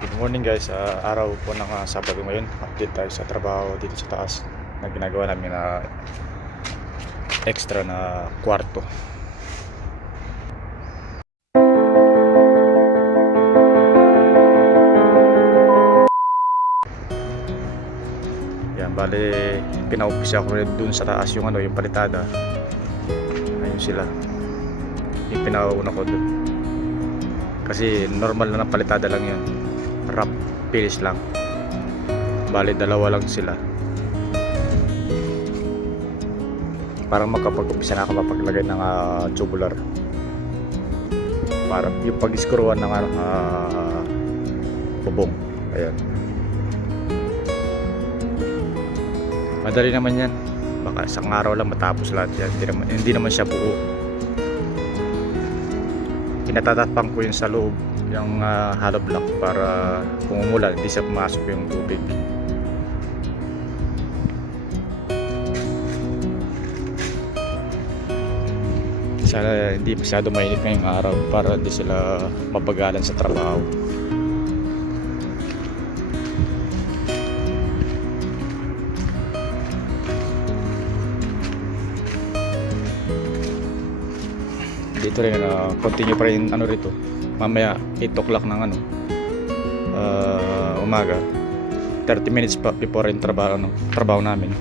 Good morning guys, araw po ng Sabado ngayon. Update tayo sa trabaho dito sa taas na ginagawa namin na extra na kwarto. Yan, bale pinaumpisa ko rin dun sa taas yung yung palitada. Ayun sila. Yung pinauna ko dun. Kasi normal na palitada lang yan. Wrap finish lang. Bali dalawa lang sila. Para makapag-umpisa na ako mapaglagay ng tubular. Para yung pag-screwan ng bubong. Ayan. Madali naman yan. Baka isang araw lang matapos lahat yan. Hindi naman siya buo. Pinatatapang ko yun sa loob yung hollow block para kung umulan hindi siya pumasok yung tubig. Sana hindi masyado mainit ngayong araw para hindi sila mabagalan sa trabaho. Dito rin continue pa rin rito mamaya 8 o'clock ng umaga, 30 minutes pa before yung trabaho namin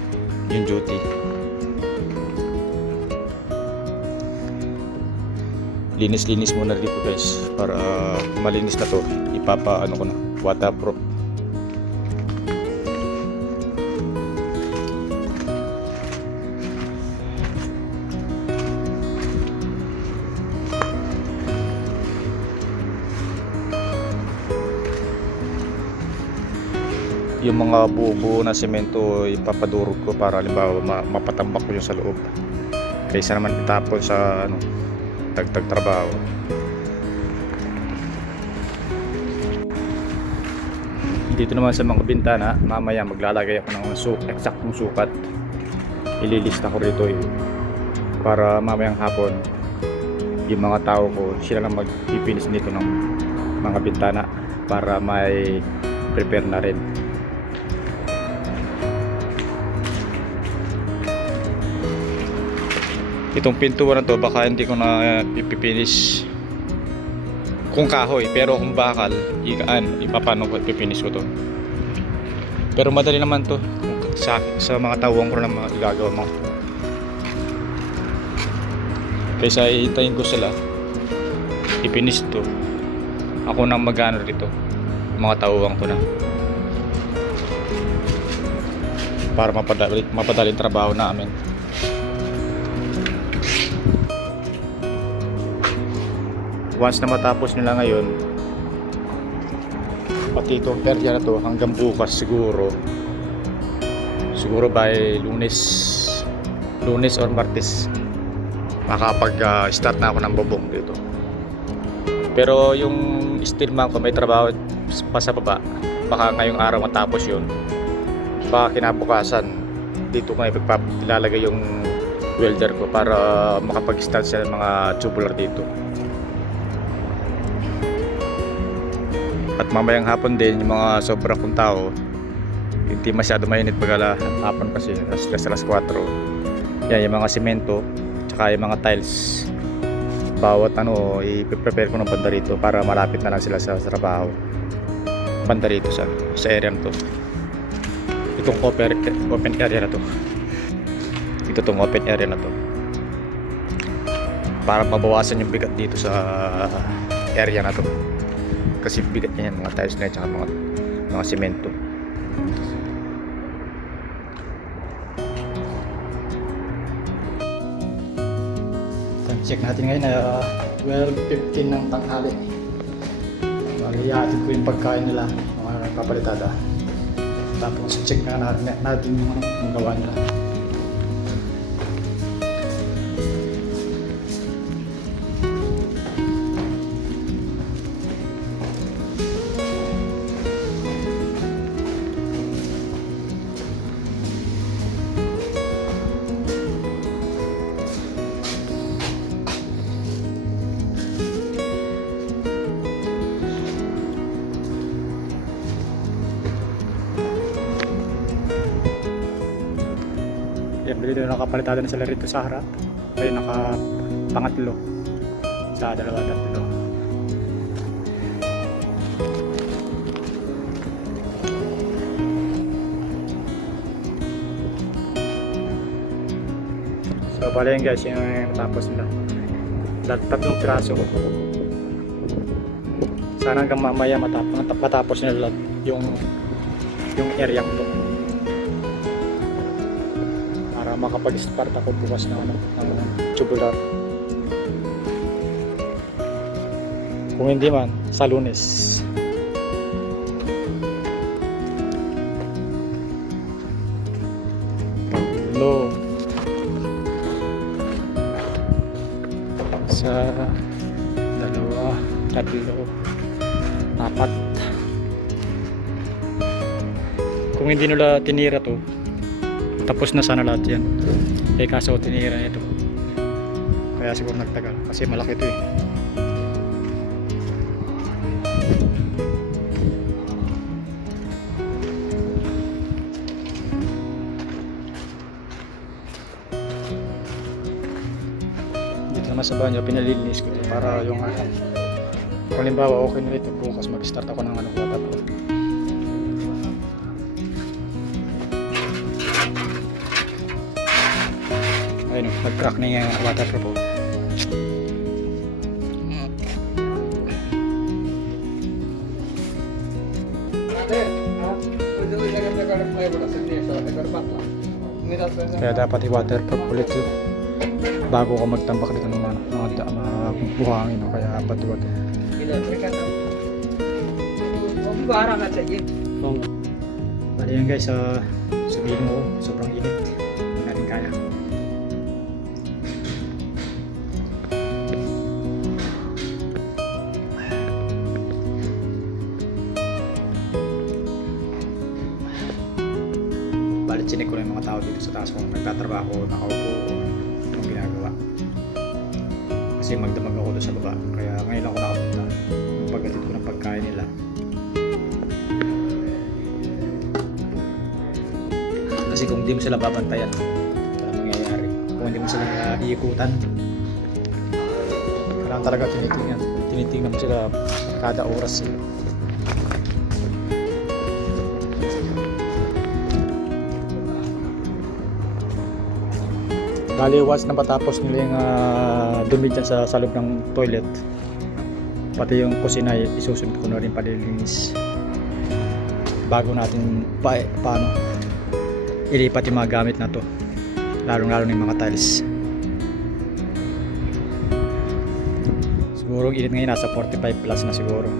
yung duty. Linis muna dito guys para malinis na to, ipapa ko na waterproof. Yung mga buo-buo na semento ipapadurog ko para halimbawa mapatambak ko yung sa loob kaysa naman itapon sa dagdag trabaho. Dito naman sa mga bintana mamaya maglalagay ako ng eksaktong sukat, ililista ko rito para mamayang hapon yung mga tao ko sila lang magpipinis nito ng mga bintana para may prepare na rin. Itong pintura na to baka hindi ko na ipipinish kung kahoy, pero kung bakal ipapano ko ipipinish ko to. Pero madali naman to sa mga tawang ko na magagawa mo kaysa iintayin ko sila ipinish to. Ako nang magano rito mga tawang ko na para mapadali trabaho namin. Once na matapos nila ngayon pati itong area na to hanggang bukas siguro by Lunes or Martes makapag start na ako ng bubong dito. Pero yung steel man ko may trabaho pa sa baba, baka ngayong araw matapos yun, baka kinabukasan dito ko ilalagay yung welder ko para makapag start siya ng mga tubular dito. At mamayang hapon din yung mga sobra kong tao hindi masyado mainit pag hapon kasi alas 4 yan yung mga semento tsaka yung mga tiles bawat i-prepare ko ng banda rito para malapit na lang sila sa trabaho banda rito sa area na to. Itong open area na to, itong open area na to para mabawasan yung bigat dito sa area na to kasi bigat niya mga tiles na at mga semento. Check natin ngayon na 12:15 ng tanghali. Maghihatid ko yung pagkain nila mga nagpapalitada. Tapos check na natin yung gawa nila. dito nakapalitada na sila rito sa harap. Kaya nakapangatlo sa dalawa tatlo. So bali yan guys, yung natapos nila. Tatlong piraso. Sana hanggang mamaya matapos nila lahat yung area ko para makapag-start ako bukas ng tubular. Kung hindi man, sa Lunes. Tatlo. Sa dalawa, tatlo, apat. Kung hindi nila tinira to, tapos na sana lahat yan. Eh kaso tinira ito, kaya siguro nagtagal kasi malaki ito eh. Dito naman sa banyo pinalilinis ko ito para yung kung halimbawa okay na ito, bukas mag-start ako ng waterproof. Ayun, nag-crack na yung waterproof. Kaya dapat i-waterproof ulit ito bago ka magtambak dito ng mga buhangin, kaya batuwag. Bali yan guys, sabihin mo sobrang init, hindi natin kaya. Bali chinek ko lang yung mga tao dito sa taas kung nagtatrabaho, nakaupo, anong ginagawa. Kasi magdamag ako doon sa baba, kaya ngayon ako nakapunta pagdating ko ng pagkain nila. Kasi kung hindi mo sila babantayan, wala mangyayari. Kung hindi mo sila iikutan, kailangan talaga tinitingnan mo sila kada oras sila. Bali once na patapos nila yung dumi dyan sa loob ng toilet, pati yung kusina isusunod ko na rin palilinis bago natin paano ilipat yung mga gamit na to, lalong na yung mga tiles. Siguro init ngayon, nasa 45 plus na siguro.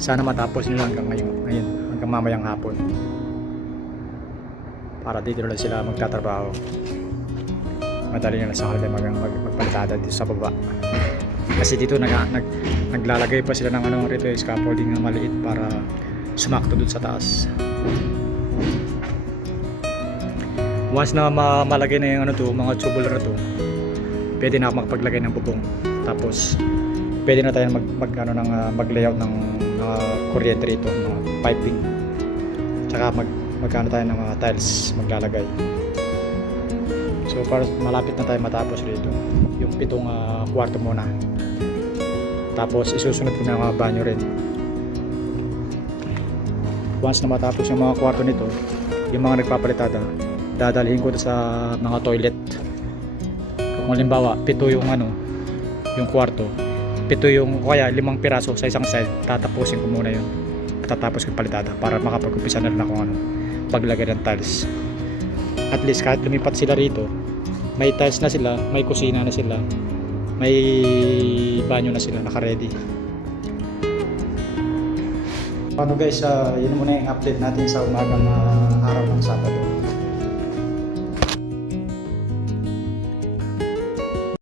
Sana matapos nila hanggang ngayon hanggang mamayang hapon, para dito na sila magtatrabaho. Madali na sa kanila magpalitada dito sa baba. Kasi dito naglalagay pa sila ng rito scaffolding na maliit para sumakto dun sa taas. Once na malagay na yung mga tubular na to, pwede na ako magpaglagay ng bubong. Tapos pwede na tayo mag-layout ng kuryente rito, mga piping. Tsaka magkano tayo ng mga tiles maglalagay. So para malapit na tayo matapos rito yung 7 kwarto muna, tapos isusunod ko na mga banyo rin. Once na matapos yung mga kwarto nito, yung mga nagpapalitada, dadalhin ko sa mga toilet. Kung halimbawa 7 yung kwarto, 7 yung kaya 5 piraso sa isang side, tatapusin ko muna yun, tatapos ko palitada para makapag-umpisa na rin ako paglagay ng tiles. At least kahit lumipat sila rito, may tiles na sila, may kusina na sila, may banyo na sila naka-ready. Paano guys, yun muna yung update natin sa umagang araw ng Sabado.